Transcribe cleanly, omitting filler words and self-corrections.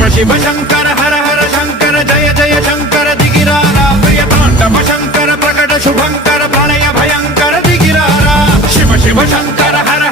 शिव शिव शंकर हर हर शंकर जय जय शंकर दिगिरारा प्रिय तांडव शंकर प्रकट शुभंकर प्रणय भयंकर दिगिरारा शिव शिव शंकर हर